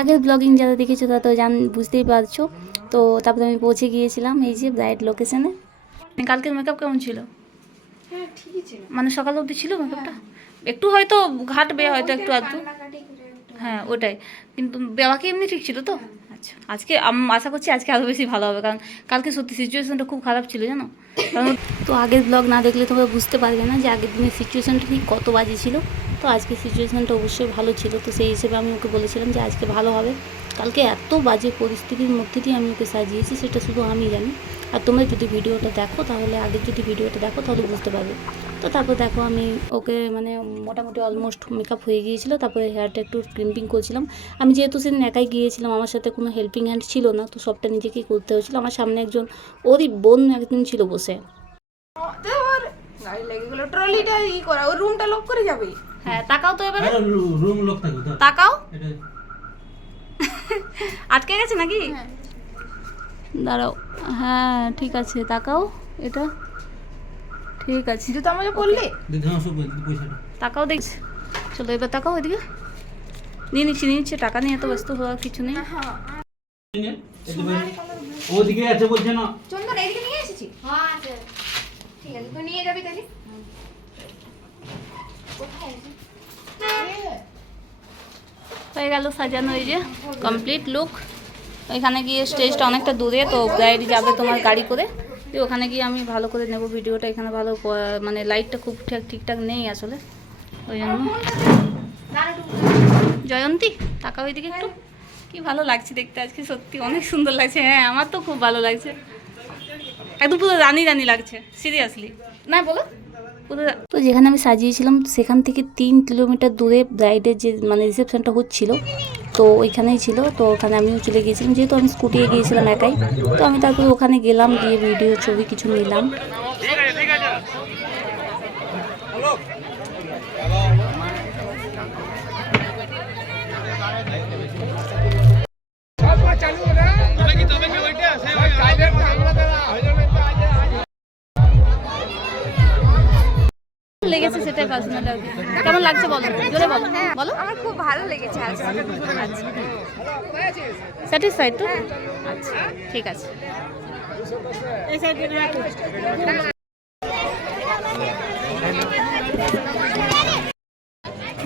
আগের ব্লগিং যারা দেখেছো তারা তো বুঝতেই পারছো। তো তারপরে আমি পৌঁছে গিয়েছিলাম এই যে ব্রাইড লোকেশনে। কালকের মেকআপ কেমন ছিল? হ্যাঁ ঠিকই ছিল, মানে সকাল অবধি ছিল মেকআপটা, একটু হয়তো ঘাটবে হয়তো একটু আধটু, হ্যাঁ ওটাই, কিন্তু বাকি এমনি ঠিক ছিল তো। আচ্ছা আজকে আশা করছি আজকে আরও বেশি ভালো হবে, কারণ কালকে সত্যি সিচুয়েশনটা খুব খারাপ ছিল জানো। কারণ তো আগের ব্লগ না দেখলে তোমরা বুঝতে পারবে না যে আগের দিনের সিচুয়েশনটা ঠিক কত বাজে ছিল। তো আজকে সিচুয়েশনটা অবশ্যই ভালো ছিল, তো সেই হিসেবে আমি ওকে বলেছিলাম যে আজকে ভালো হবে। কালকে এত বাজে পরিস্থিতির মধ্যে দিয়ে আমি ওকে সাজিয়েছি সেটা শুধু আমি জানি, আর তোমরা যদি ভিডিওটা দেখো তাহলে আগের যদি ভিডিওটা দেখো তাহলে বুঝতে পারবে। তো তারপর দেখো আমি ওকে মানে মোটামুটি অলমোস্ট মেকআপ হয়ে গিয়েছিলো, তারপরে হেয়ারটা একটু ক্রিম্পিং করছিলাম। আমি যেহেতু সেদিন একাই গিয়েছিলাম, আমার সাথে কোনো হেল্পিং হ্যান্ড ছিল না, তো সবটা নিজেকেই করতে হয়েছিল। আমার সামনে একজন ওরই বোন একদিন ছিল বসে। ট্রলিটা ই করা, ওই রুমটা লক করে যাবে। হ্যাঁ তাকাও তো এবারে, রুম লক থাকবে তো, তাকাও। আটকে গেছে নাকি? দাঁড়াও, হ্যাঁ ঠিক আছে তাকাও, এটা ঠিক আছে। জুতো আমাকে পড়লে তাকাও দেখছি, চলো এবার তাকাও এদিকে। নিয়ে নিচ্ছে টাকা নিয়ে এত ব্যস্ত হওয়ার কিছু নেই। ওদিকে আছে বলছে না, চন্দন এইদিকে নিয়ে এসেছি। হ্যাঁ আছে, ঠিক আছে তুই নিয়ে যাবি তাহলে। হয়ে গেল সাজানো, এই যে কমপ্লিট লুক। ওইখানে গিয়ে স্টেজটা অনেকটা দূরে, তো ব্রাইড যাবে তোমার গাড়ি করে, তো ওখানে গিয়ে আমি ভালো করে নেব ভিডিওটা। এখানে ভালো মানে লাইটটা খুব ঠিকঠাক নেই আসলে, ওই জন্য। জয়ন্তী তাকাও ওইদিকে একটু, কি ভালো লাগছে দেখতে আজকে, সত্যি অনেক সুন্দর লাগছে। হ্যাঁ আমার তো খুব ভালো লাগছে, একদম পুরো রানী রানী লাগছে সিরিয়াসলি। না বলো পুরো। তো যেখানে আমি সাজিয়েছিলাম সেখান থেকে 3 কিলোমিটার দূরে ব্রাইডের যে মানে রিসেপশনটা হচ্ছিল, তো ওইখানেই ছিল। তো ওখানে আমিও চলে গিয়েছিলাম, যেহেতু আমি স্কুটিয়ে গিয়েছিলাম একাই, তো আমি তারপরে ওখানে গেলাম, গিয়ে ভিডিও ছবি কিছু নিলাম। লেগেছে সেটাই পার্সোনালি আর কি। কেমন লাগছে বলো, জোরে বলো, বলো। আমার খুব ভালো লেগেছে আজকে। আচ্ছা স্যাটিসফাইড তো? আচ্ছা ঠিক আছে।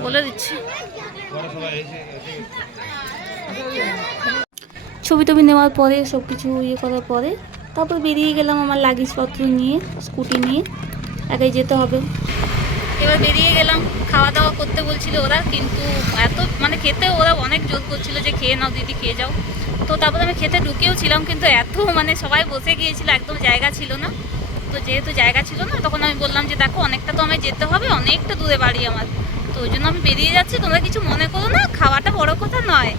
বলে দিচ্ছি। ছবি টবি নেওয়ার পরে সব কিছু ইয়ে করার পরে তারপর বেরিয়ে গেলাম আমার লাগেজপত্র নিয়ে, স্কুটি নিয়ে। একাই যেতে হবে। এবার বেরিয়ে গেলাম, খাওয়া দাওয়া করতে বলছিল ওরা, কিন্তু এত মানে খেতে ওরা অনেক জোর করছিল যে খেয়ে নাও দিদি খেয়ে যাও। তো তারপরে আমি খেতে ঢুকেও ছিলাম, কিন্তু এত মানে সবাই বসে গিয়েছিল, একদম জায়গা ছিল না। তো যেহেতু জায়গা ছিল না, তখন আমি বললাম যে দেখো অনেকটা তো আমায় যেতে হবে, অনেকটা দূরে বাড়ি আমার, তো ওই জন্য আমি বেরিয়ে যাচ্ছি, তোমরা কিছু মনে করো না, খাওয়াটা বড় কথা নয়।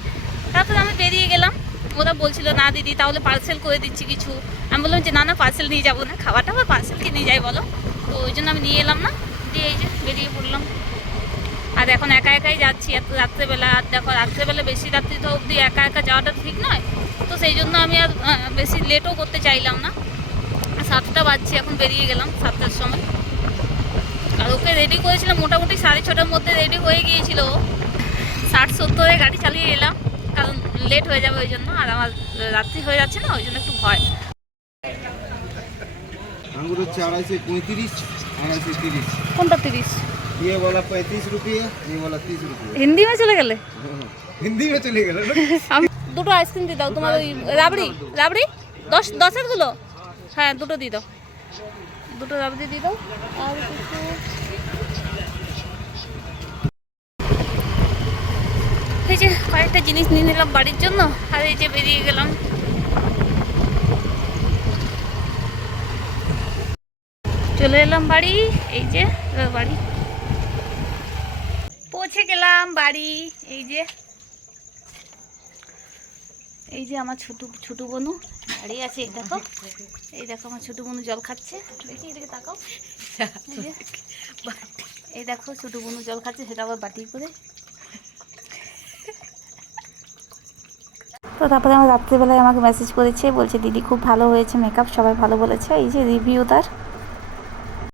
তারপরে আমি বেরিয়ে গেলাম। ওরা বলছিল না দিদি তাহলে পার্সেল করে দিচ্ছি কিছু। আমি বললাম যে না না পার্সেল নিয়ে যাবো না, খাওয়াটা আবার পার্সেলকে নিয়ে যাই বলো। তো ওই জন্য আমি নিয়ে এলাম না, দিয়ে এই যে বেরিয়ে পড়লাম। আর এখন একা একাই যাচ্ছি এত রাত্রেবেলা, আর দেখো রাত্রেবেলা বেশি রাত্রি তো অবধি একা একা যাওয়াটা ঠিক নয়, তো সেই জন্য আমি আর বেশি লেটও করতে চাইলাম না। 7টা বাজছে, এখন বেরিয়ে গেলাম 7টার সময়। আর ওকে রেডি করেছিলাম মোটামুটি 6:30টার মধ্যে রেডি হয়ে গিয়েছিল। 60-70-এ গাড়ি চালিয়ে এলাম, কারণ লেট হয়ে যাবে ওই জন্য, আর আমার রাত্রি হয়ে যাচ্ছে না ওই জন্য একটু ভয়। अंगूर হচ্ছে 235, 230। কোনটা 30? ये वाला 35 रुपये, ये वाला 30 रुपये। হিন্দি में চলে গেলে? हिंदी में चले गए ना। দুটো আইসক্রিম দিয়ে দাও, তোমার ওই রাবড়ি রাবড়ি 10-10-এর গুলো, হ্যাঁ দুটো দিয়ে দাও, দুটো রাবড়ি দিয়ে দাও। আর কিছু এই যে কয়েকটা জিনিস নিয়ে নিলাম বাড়ির জন্য, আর এই যে বেরিয়ে গেলাম। চলে এলাম বাড়ি, এই যে বাড়ি পৌঁছে গেলাম বাড়ি। এই যে এই যে আমার ছোট বোনু দাঁড়িয়ে আছে, এই দেখো, এই দেখো আমার ছোট বোনু জল খাচ্ছে, দেখি এদিকে তাকাও। এই দেখো ছোট বোনু জল খাচ্ছে, সেটা আবার বাটি করে। তো তারপরে আমার রাত্রিবেলায় আমাকে মেসেজ করেছে, বলছে দিদি খুব ভালো হয়েছে মেকআপ, সবাই ভালো বলেছে, এই যে রিভিউ তার।